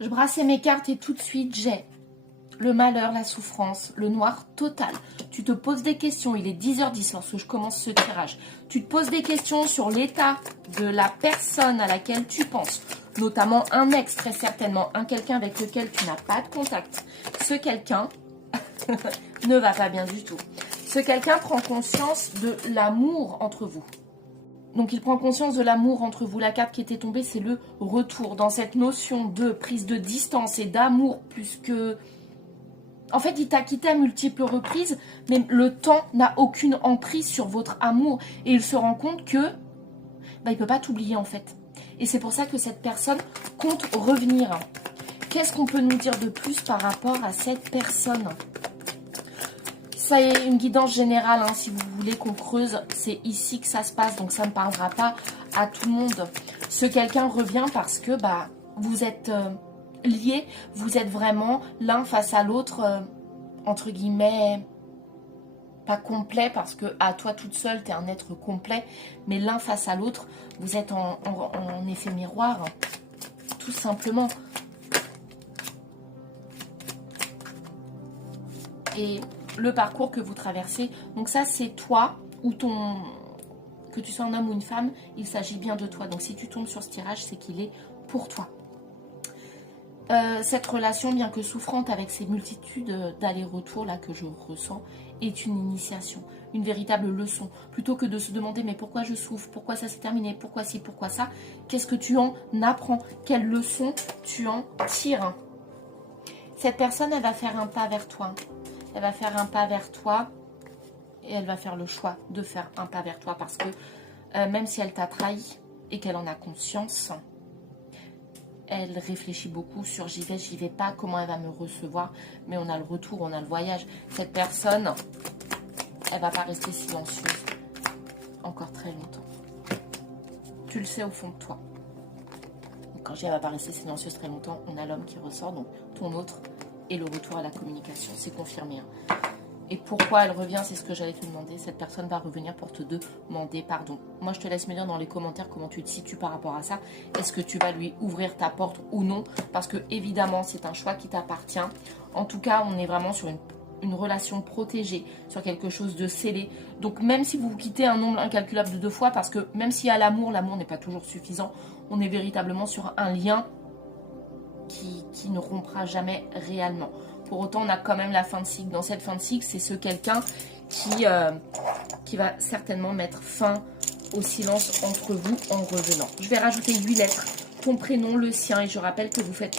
Je brassais mes cartes et tout de suite, j'ai le malheur, la souffrance, le noir total. Tu te poses des questions, il est 10h10 lorsque je commence ce tirage. Tu te poses des questions sur l'état de la personne à laquelle tu penses, notamment un ex, très certainement, un quelqu'un avec lequel tu n'as pas de contact. Ce quelqu'un ne va pas bien du tout. Ce quelqu'un prend conscience de l'amour entre vous. Donc, il prend conscience de l'amour entre vous. La carte qui était tombée, c'est le retour. Dans cette notion de prise de distance et d'amour, plus que... En fait, il t'a quitté à multiples reprises, mais le temps n'a aucune emprise sur votre amour. Et il se rend compte que il ne peut pas t'oublier, en fait. Et c'est pour ça que cette personne compte revenir. Qu'est-ce qu'on peut nous dire de plus par rapport à cette personne ? Ça est une guidance générale, hein, si vous voulez qu'on creuse, c'est ici que ça se passe, donc ça ne parlera pas à tout le monde. Ce quelqu'un revient parce que vous êtes liés, vous êtes vraiment l'un face à l'autre, entre guillemets, pas complet, parce que à toi toute seule, tu es un être complet, mais l'un face à l'autre, vous êtes en effet miroir, tout simplement. Et le parcours que vous traversez, donc ça c'est toi ou que tu sois un homme ou une femme, il s'agit bien de toi. Donc si tu tombes sur ce tirage, c'est qu'il est pour toi. Cette relation, bien que souffrante avec ces multitudes d'allers-retours là que je ressens, est une initiation, une véritable leçon. Plutôt que de se demander mais pourquoi je souffre, pourquoi ça s'est terminé, pourquoi ci, pourquoi ça, qu'est-ce que tu en apprends, quelle leçon tu en tires. Cette personne, elle va faire un pas vers toi. Elle va faire un pas vers toi et elle va faire le choix de faire un pas vers toi parce que même si elle t'a trahi et qu'elle en a conscience, elle réfléchit beaucoup sur j'y vais pas, comment elle va me recevoir, mais on a le retour, on a le voyage. Cette personne, elle va pas rester silencieuse encore très longtemps. Tu le sais au fond de toi. Quand je dis elle va pas rester silencieuse très longtemps, on a l'homme qui ressort, donc ton autre, et le retour à la communication, c'est confirmé. Hein. Et pourquoi elle revient, c'est ce que j'allais te demander. Cette personne va revenir pour te demander pardon. Moi, je te laisse me dire dans les commentaires comment tu te situes par rapport à ça. Est-ce que tu vas lui ouvrir ta porte ou non? Parce que, évidemment, c'est un choix qui t'appartient. En tout cas, on est vraiment sur une relation protégée, sur quelque chose de scellé. Donc, même si vous quittez un nombre incalculable de 2 fois, parce que même s'il y a l'amour n'est pas toujours suffisant, on est véritablement sur un lien qui ne rompra jamais réellement. Pour autant, on a quand même la fin de cycle. Dans cette fin de cycle, c'est ce quelqu'un qui va certainement mettre fin au silence entre vous en revenant. Je vais rajouter 8 lettres, ton prénom, le sien, et je rappelle que vous faites